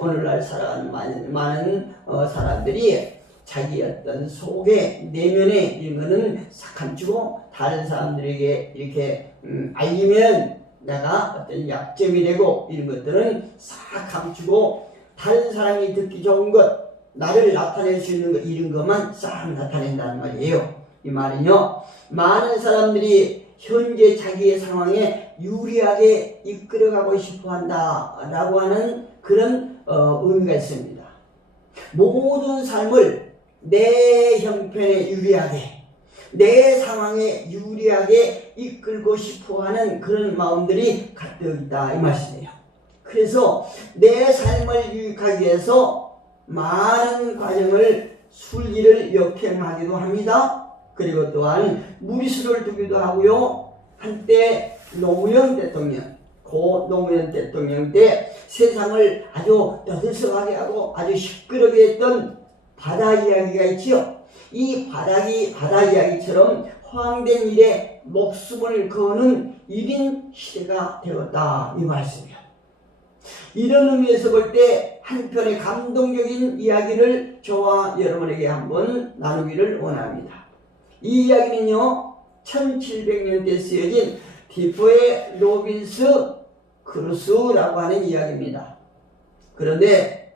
오늘날 살아가는 많은 사람들이 자기 어떤 속에 내면에 있는 거는 싹 감추고 다른 사람들에게 이렇게 알리면 내가 어떤 약점이 되고 이런 것들은 싹 감추고 다른 사람이 듣기 좋은 것, 나를 나타낼 수 있는 것, 이런 것만 싹 나타낸다는 말이에요. 이 말은요, 많은 사람들이 현재 자기의 상황에 유리하게 이끌어가고 싶어 한다 라고 하는 그런 의미가 있습니다. 모든 삶을 내 형편에 유리하게, 내 상황에 유리하게 이끌고 싶어 하는 그런 마음들이 가득 있다 이 말씀이에요. 그래서 내 삶을 유익하기 위해서 많은 과정을 순리를 역행하기도 합니다. 그리고 또한 무리수를 두기도 하고요. 한때 노무현 대통령, 고 노무현 대통령 때 세상을 아주 떠들썩하게 하고 아주 시끄럽게 했던 바다 이야기가 있지요. 이 바다 이야기처럼 허황된 일에 목숨을 거는 1인 시대가 되었다 이 말씀이에요. 이런 의미에서 볼 때 한편의 감동적인 이야기를 저와 여러분에게 한번 나누기를 원합니다. 이 이야기는요, 1700년대 쓰여진 디포의 로빈스 크루소라고 하는 이야기입니다. 그런데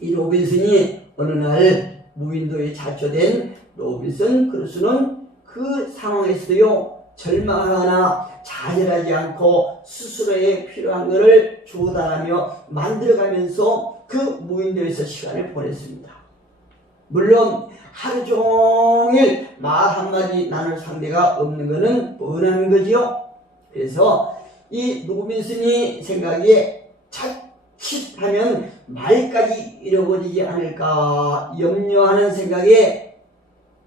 이 로빈슨이 어느 날 무인도에 자초된 로빈슨 크루소는 그 상황에서도요, 절망하거나 좌절하지 않고 스스로에 필요한 것을 조달하며 만들어가면서 그 무인도에서 시간을 보냈습니다. 물론 하루 종일 말 한마디 나눌 상대가 없는 것은 뻔한 거지요. 그래서 이 로빈슨이 생각에 자칫하면 말까지 잃어버리지 않을까 염려하는 생각에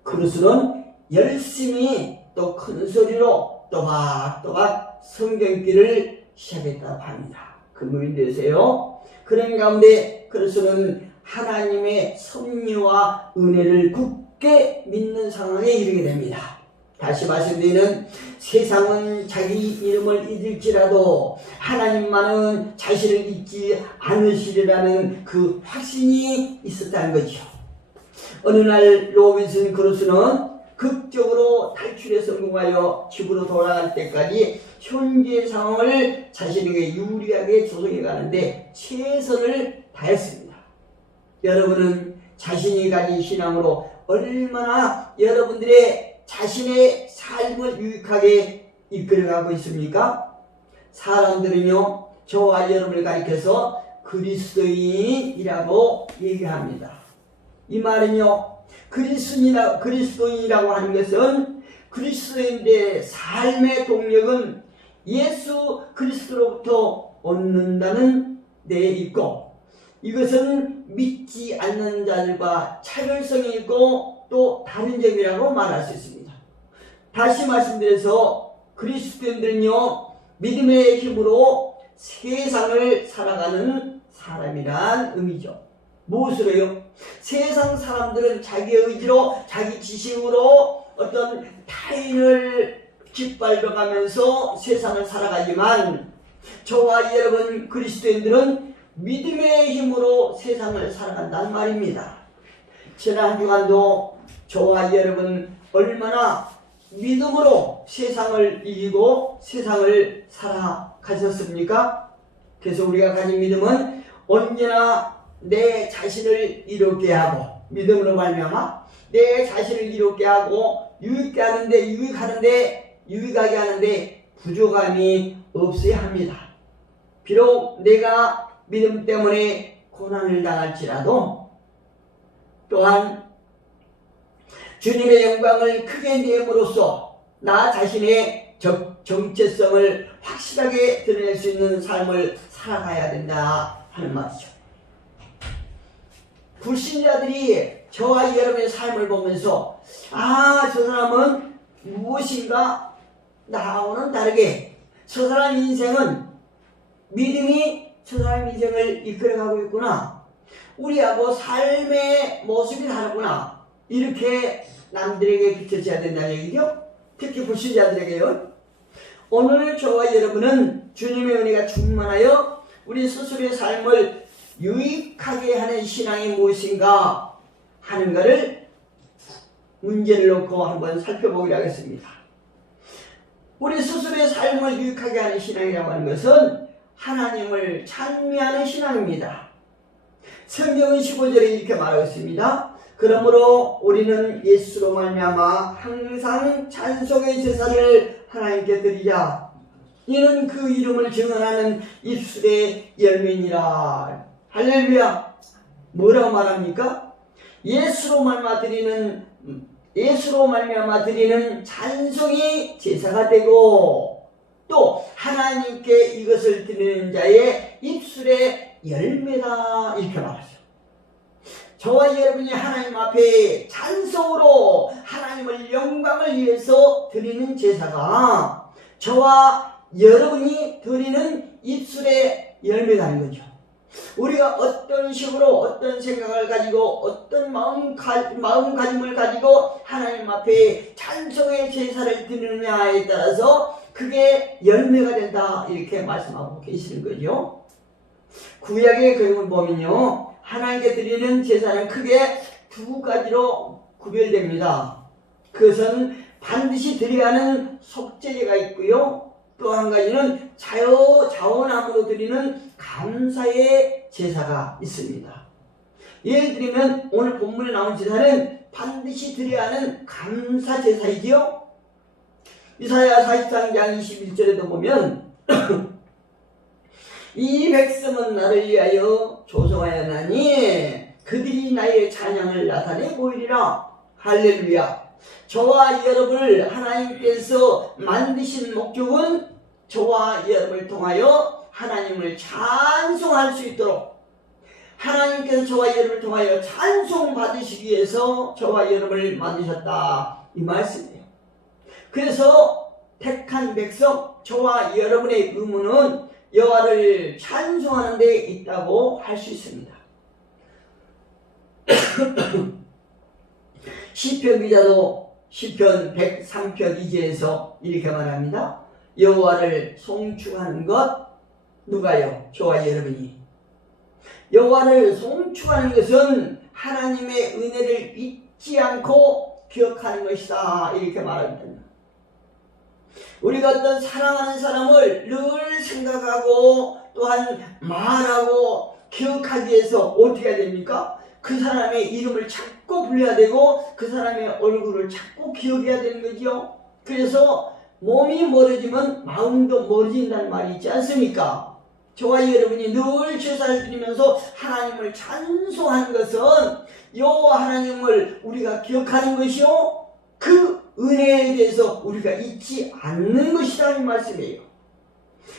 크루소는 열심히 또 큰 소리로 또박또박 성경 읽기를 시작했다고 합니다. 그 무인도에서요. 그런 가운데 크루소는 하나님의 섭리와 은혜를 굳게 믿는 상황에 이르게 됩니다. 다시 말씀드리는, 세상은 자기 이름을 잊을지라도 하나님만은 자신을 잊지 않으시리라는 그 확신이 있었다는 거죠. 어느 날 로빈슨 크루소는 극적으로 탈출에 성공하여 집으로 돌아갈 때까지 현재 상황을 자신에게 유리하게 조성해 가는데 최선을 다했습니다. 여러분은 자신이 가진 신앙으로 얼마나 여러분들의 자신의 삶을 유익하게 이끌어가고 있습니까? 사람들은요, 저와 여러분을 가리켜서 그리스도인이라고 얘기합니다. 이 말은요, 그리스도인이라고 하는 것은 그리스도인들의 삶의 동력은 예수 그리스도로부터 얻는다는 데 있고, 이것은 믿지 않는 자들과 차별성이 있고 또 다른 점이라고 말할 수 있습니다. 다시 말씀드려서 그리스도인들은요, 믿음의 힘으로 세상을 살아가는 사람이란 의미죠. 무엇으로요? 세상 사람들은 자기 의지로, 자기 지식으로 어떤 타인을 짓밟아가면서 세상을 살아가지만, 저와 여러분 그리스도인들은 믿음의 힘으로 세상을 살아간다는 말입니다. 지난 한 주간도 저와 여러분 얼마나 믿음으로 세상을 이기고 세상을 살아가셨습니까? 그래서 우리가 가진 믿음은 언제나 내 자신을 이롭게 하고, 믿음으로 말미암아 내 자신을 이롭게 하고 유익하게 하는데 부족함이 없어야 합니다. 비록 내가 믿음 때문에 고난을 당할지라도 또한 주님의 영광을 크게 내므로써 나 자신의 정체성을 확실하게 드러낼 수 있는 삶을 살아가야 된다 하는 말이죠. 불신자들이 저와 여러분의 삶을 보면서 저 사람은 무엇인가 나하고는 다르게, 저 사람 인생은 믿음이 저 사람 인생을 이끌어가고 있구나, 우리하고 삶의 모습이 다르구나, 이렇게 남들에게 비춰져야 된다는 얘기죠. 특히 불신자들에게요. 오늘 저와 여러분은 주님의 은혜가 충만하여 우리 스스로의 삶을 유익하게 하는 신앙이 무엇인가 하는 것을 문제를 놓고 한번 살펴보기로 하겠습니다. 우리 스스로의 삶을 유익하게 하는 신앙이라고 하는 것은 하나님을 찬미하는 신앙입니다. 성경은 15절에 이렇게 말하고 있습니다. 그러므로 우리는 예수로 말미암아 항상 찬송의 제사를 하나님께 드리자. 이는 그 이름을 증언하는 입술의 열매니라. 할렐루야. 뭐라고 말합니까? 예수로 말미암아 드리는 찬송이 제사가 되고 또 하나님께 이것을 드리는 자의 입술의 열매다 이렇게 말하죠. 저와 여러분이 하나님 앞에 찬송으로 하나님을 영광을 위해서 드리는 제사가 저와 여러분이 드리는 입술의 열매라는 거죠. 우리가 어떤 식으로 어떤 생각을 가지고 어떤 마음가짐을 가지고 하나님 앞에 찬송의 제사를 드리느냐에 따라서 그게 열매가 된다 이렇게 말씀하고 계시는 거죠. 구약의 내용을 보면요, 하나님께 드리는 제사는 크게 두 가지로 구별됩니다. 그것은 반드시 드려야 하는 속죄제가 있고요, 또 한 가지는 자원함으로 드리는 감사의 제사가 있습니다. 예를 들면 오늘 본문에 나온 제사는 반드시 드려야 하는 감사 제사이지요. 이사야 43장 21절에도 보면 이 백성은 나를 위하여 조성하였나니 그들이 나의 찬양을 나타내 보이리라. 할렐루야. 저와 여러분을 하나님께서 만드신 목적은 저와 여러분을 통하여 하나님을 찬송할 수 있도록, 하나님께서 저와 여러분을 통하여 찬송 받으시기 위해서 저와 여러분을 만드셨다 이 말씀이에요. 그래서 택한 백성 저와 여러분의 의무는 여호와를 찬송하는 데 있다고 할 수 있습니다. 시편 기자도 시편 103편 2절에서 이렇게 말합니다. 여호와를 송축하는 것 누가요? 저와 여러분이. 여호와를 송축하는 것은 하나님의 은혜를 잊지 않고 기억하는 것이다 이렇게 말합니다. 우리가 어떤 사랑하는 사람을 늘 생각하고 또한 말하고 기억하기 위해서 어떻게 해야 됩니까? 그 사람의 이름을 자꾸 불러야 되고 그 사람의 얼굴을 자꾸 기억해야 되는 거죠. 그래서 몸이 멀어지면 마음도 멀어진다는 말이 있지 않습니까? 저와 여러분이 늘 제사를 드리면서 하나님을 찬송하는 것은 여호와 하나님을 우리가 기억하는 것이요, 그 은혜에 대해서 우리가 잊지 않는 것이다 이 말씀이에요.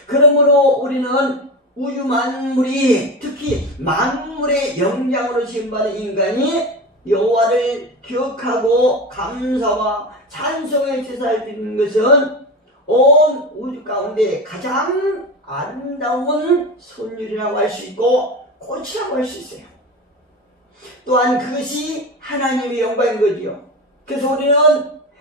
그러므로 우리는 우주 만물이, 특히 만물의 영장으로 지음받은 인간이 여호와를 기억하고 감사와 찬송의 제사를 드리는 것은 온 우주 가운데 가장 아름다운 선율이라고 할 수 있고 꽃이라고 할 수 있어요. 또한 그것이 하나님의 영광인 거지요. 그래서 우리는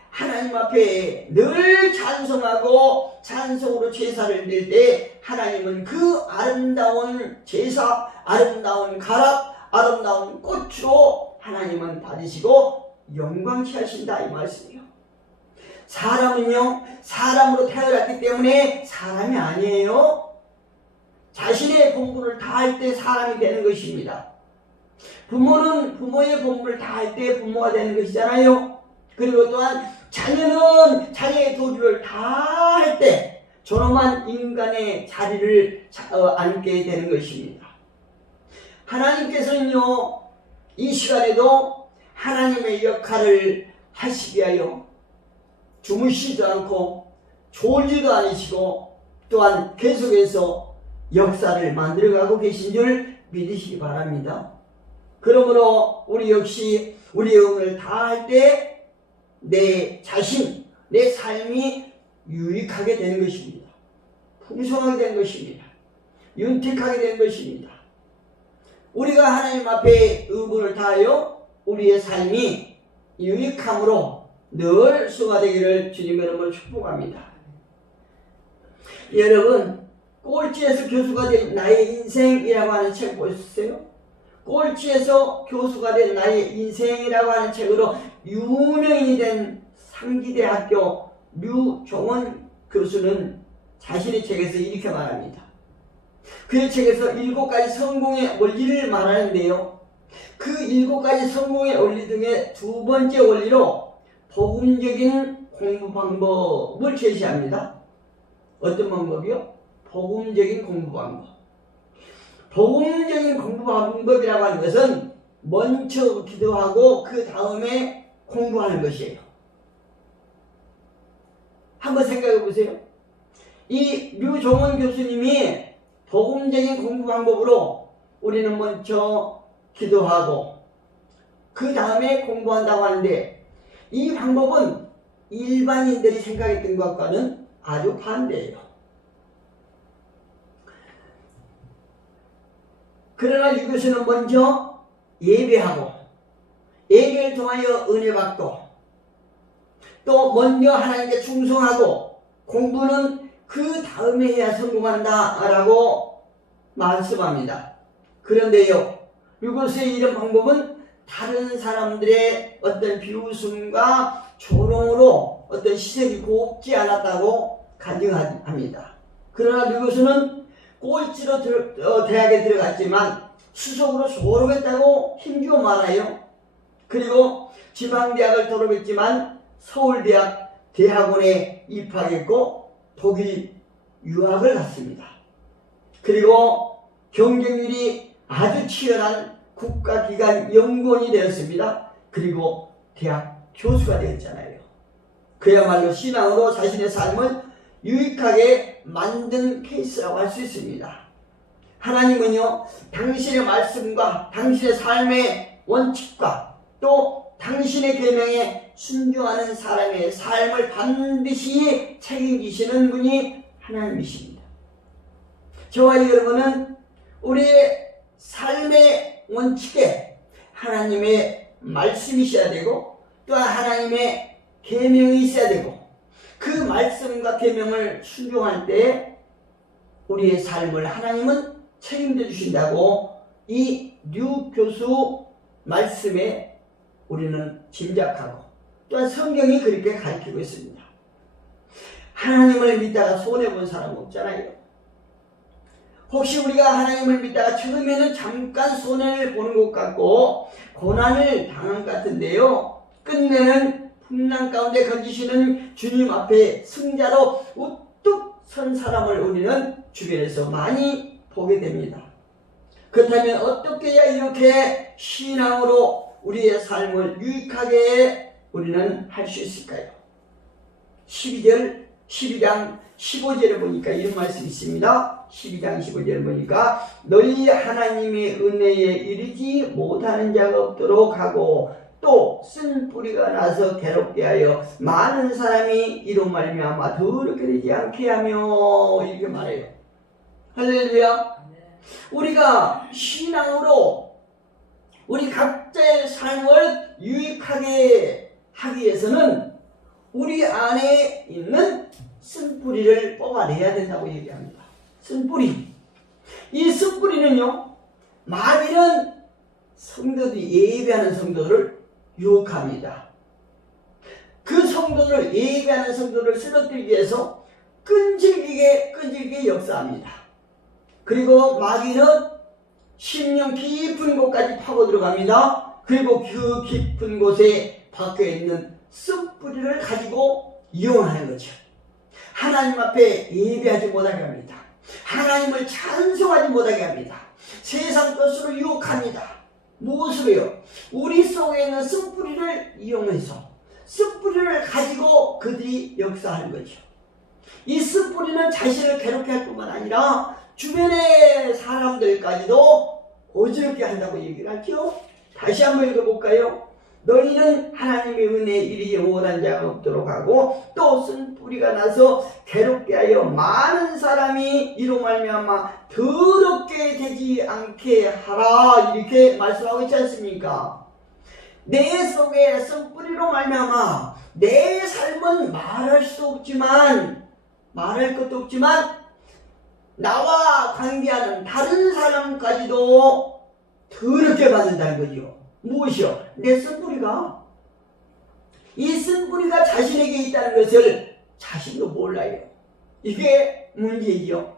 하나님 앞에 늘 찬송하고 찬송으로 제사를 드릴 때 하나님은 그 아름다운 제사, 아름다운 가락, 아름다운 꽃으로 하나님은 받으시고 영광케 하신다 이 말씀이에요. 사람은요, 사람으로 태어났기 때문에 사람이 아니에요. 자신의 본분을 다할 때 사람이 되는 것입니다. 부모는 부모의 본분을 다할 때 부모가 되는 것이잖아요. 그리고 또한 자녀는 자녀의 도리를 다할 때 존엄한 인간의 자리를 앉게 되는 것입니다. 하나님께서는요, 이 시간에도 하나님의 역할을 하시기 위하여 주무시지도 않고 졸지도 않으시고 또한 계속해서 역사를 만들어가고 계신 줄 믿으시기 바랍니다. 그러므로 우리 역시 우리의 의무를 다할 때 내 자신, 내 삶이 유익하게 되는 것입니다. 풍성하게 되는 것입니다. 윤택하게 되는 것입니다. 우리가 하나님 앞에 의무를 다하여 우리의 삶이 유익함으로 늘 수가 되기를 주님의 이름으로 축복합니다. 여러분, 꼴찌에서 교수가 된 나의 인생이라고 하는 책 보셨어요? 꼴찌에서 교수가 된 나의 인생이라고 하는 책으로 유명인이 된 상기대학교 류종원 교수는 자신의 책에서 이렇게 말합니다. 그의 책에서 7가지 성공의 원리를 말하는데요. 그 7가지 성공의 원리 중에 2번째 원리로 복음적인 공부 방법을 제시합니다. 어떤 방법이요? 복음적인 공부 방법. 복음적인 공부 방법이라고 하는 것은 먼저 기도하고 그 다음에 공부하는 것이에요. 한번 생각해 보세요. 이 류종원 교수님이 복음적인 공부 방법으로 우리는 먼저 기도하고 그 다음에 공부한다고 하는데, 이 방법은 일반인들이 생각했던 것과는 아주 반대예요. 그러나 유 교수는 먼저 예배하고 예배를 통하여 은혜 받고 또 먼저 하나님께 충성하고 공부는 그 다음에 해야 성공한다 라고 말씀합니다. 그런데요, 유 교수의 이런 방법은 다른 사람들의 어떤 비웃음과 조롱으로 어떤 시선이 곱지 않았다고 간증합니다. 그러나 유 교수는 꼴찌로 대학에 들어갔지만 수석으로 졸업했다고 힘주어 말아요. 그리고 지방대학을 졸업했지만 서울대학 대학원에 입학했고 독일 유학을 갔습니다. 그리고 경쟁률이 아주 치열한 국가기관 연구원이 되었습니다. 그리고 대학 교수가 되었잖아요. 그야말로 신앙으로 자신의 삶을 유익하게 만든 케이스라고 할 수 있습니다. 하나님은요, 당신의 말씀과 당신의 삶의 원칙과 또 당신의 계명에 순종하는 사람의 삶을 반드시 책임지시는 분이 하나님이십니다. 저와 여러분은 우리의 삶의 원칙에 하나님의 말씀이셔야 되고 또한 하나님의 계명이 있어야 되고, 그 말씀과 계명을 순종할 때 우리의 삶을 하나님은 책임져 주신다고 이 류 교수 말씀에 우리는 짐작하고 또한 성경이 그렇게 가르치고 있습니다. 하나님을 믿다가 손해본 사람 없잖아요. 혹시 우리가 하나님을 믿다가 처음에는 잠깐 손해를 보는 것 같고 고난을 당한 것 같은데요, 끝내는 풍랑 가운데 건지시는 주님 앞에 승자로 우뚝 선 사람을 우리는 주변에서 많이 보게 됩니다. 그렇다면 어떻게 해야 이렇게 신앙으로 우리의 삶을 유익하게 우리는 할 수 있을까요? 12장 15절에 보니까 이런 말씀이 있습니다. 12장 15절에 보니까 너희 하나님의 은혜에 이르지 못하는 자가 없도록 하고 또 쓴 뿌리가 나서 괴롭게 하여 많은 사람이 이로 말미암아 더럽게 되지 않게 하며, 이렇게 말해요. 할렐루야. 우리가 신앙으로 우리 각자의 삶을 유익하게 하기 위해서는 우리 안에 있는 쓴뿌리를 뽑아내야 된다고 얘기합니다. 쓴뿌리. 이 쓴뿌리는요, 마귀는 성도들이 예배하는 성도를 유혹합니다. 그 성도를, 예배하는 성도를 쓰러뜨리기 위해서 끈질기게 역사합니다. 그리고 마귀는 심령 깊은 곳까지 파고 들어갑니다. 그리고 그 깊은 곳에 박혀있는 쓴뿌리를 가지고 이용하는 거죠. 하나님 앞에 예배하지 못하게 합니다. 하나님을 찬송하지 못하게 합니다. 세상 것으로 유혹합니다. 무엇으로요? 우리 속에 있는 쓴뿌리를 이용해서 쓴뿌리를 가지고 그들이 역사하는 거죠. 이 쓴뿌리는 자신을 괴롭게 할 뿐만 아니라 주변의 사람들까지도 어지럽게 한다고 얘기를 하죠. 다시 한번 읽어볼까요? 너희는 하나님의 은혜에 이르지 못한 자가 없도록 하고 또 쓴뿌리가 나서 괴롭게 하여 많은 사람이 이로 말미암아 더럽게 되지 않게 하라, 이렇게 말씀하고 있지 않습니까? 내 속에 쓴뿌리로 말미암아 내 삶은 말할 것도 없지만 나와 관계하는 다른 사람까지도 더럽게 받는다는 거죠. 무엇이요? 내 쓴뿌리가. 이 쓴뿌리가 자신에게 있다는 것을 자신도 몰라요. 이게 문제이죠.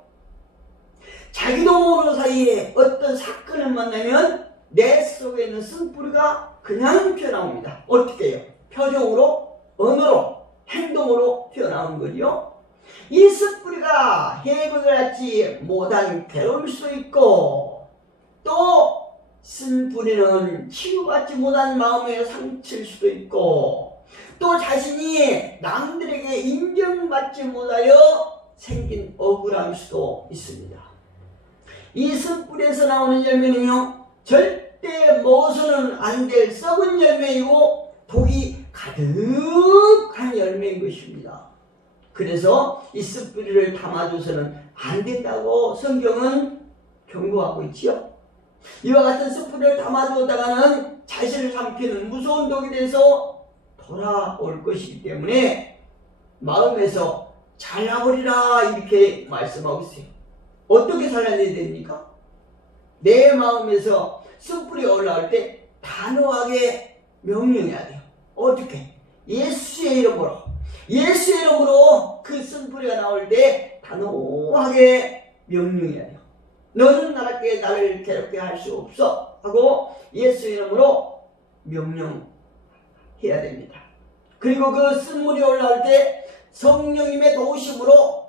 자기도 모르는 사이에 어떤 사건을 만나면 내 속에 있는 쓴뿌리가 그냥 튀어나옵니다. 어떻게 해요? 표정으로, 언어로, 행동으로 튀어나오는 거죠. 이 쓴뿌리가 회복을 하지 못한 괴로울 수도 있고, 또 쓴뿌리는 치유받지 못한 마음의 상처일 수도 있고, 또 자신이 남들에게 인정받지 못하여 생긴 억울함일 수도 있습니다. 이 쓴뿌리에서 나오는 열매는요, 절대 먹어서는 안 될 썩은 열매이고 독이 가득한 열매인 것입니다. 그래서 이 쓴뿌리를 담아줘서는 안 된다고 성경은 경고하고 있지요. 이와 같은 쓴뿌리를 담아두었다가는 자신을 삼키는 무서운 독이 돼서 돌아올 것이기 때문에 마음에서 잘라버리라 이렇게 말씀하고 있어요. 어떻게 잘라내야 됩니까? 내 마음에서 쓴뿌리가 올라올 때 단호하게 명령해야 돼요. 어떻게? 예수의 이름으로. 예수의 이름으로 그 쓴뿌리가 나올 때 단호하게 명령해야 돼요. 너는 나를 괴롭게 할 수 없어 하고 예수의 이름으로 명령해야 됩니다. 그리고 그 쓴물이 올라올 때 성령님의 도우심으로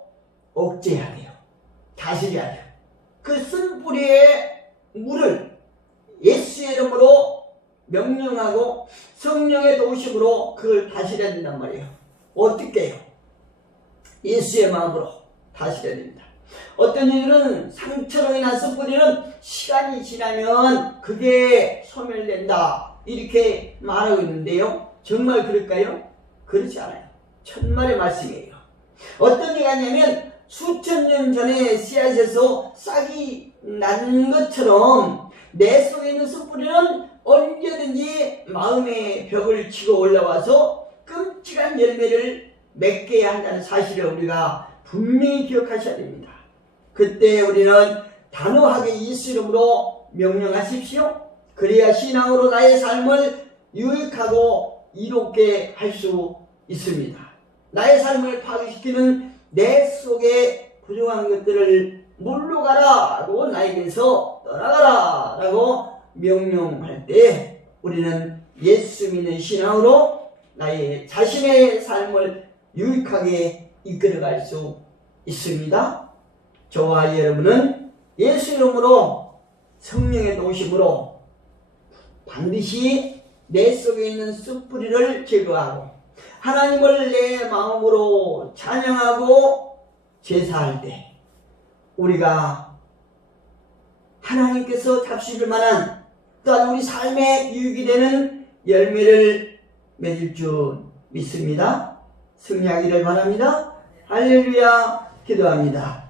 억제해야 돼요. 다스려야 돼요. 그 쓴뿌리의 물을 예수의 이름으로 명령하고 성령의 도우심으로 그걸 다스려야 된단 말이에요. 어떻게 해요? 예수의 마음으로 다스려야 됩니다. 어떤 이들은 상처로 인한 쓴뿌리는 시간이 지나면 그게 소멸된다 이렇게 말하고 있는데요. 정말 그럴까요? 그렇지 않아요. 천만의 말씀이에요. 어떤 얘기가 있냐면 수천 년 전에 씨앗에서 싹이 난 것처럼 내 속에 있는 쓴뿌리는 언제든지 마음의 벽을 치고 올라와서 끔찍한 열매를 맺게 한다는 사실을 우리가 분명히 기억하셔야 됩니다. 그때 우리는 단호하게 예수 이름으로 명령하십시오. 그래야 신앙으로 나의 삶을 유익하고 이롭게 할 수 있습니다. 나의 삶을 파괴시키는 내 속에 부정한 것들을 물러가라 라고 나에게서 떠나가라 라고 명령할 때 우리는 예수 믿는 신앙으로 나의 자신의 삶을 유익하게 이끌어갈 수 있습니다. 저와 여러분은 예수 이름으로 성령의 도우심으로 반드시 내 속에 있는 쓴뿌리를 제거하고 하나님을 내 마음으로 찬양하고 제사할 때 우리가 하나님께서 잡수실 만한 또한 우리 삶에 유익이 되는 열매를 맺을 줄 믿습니다. 승리하기를 바랍니다. 할렐루야. 기도합니다.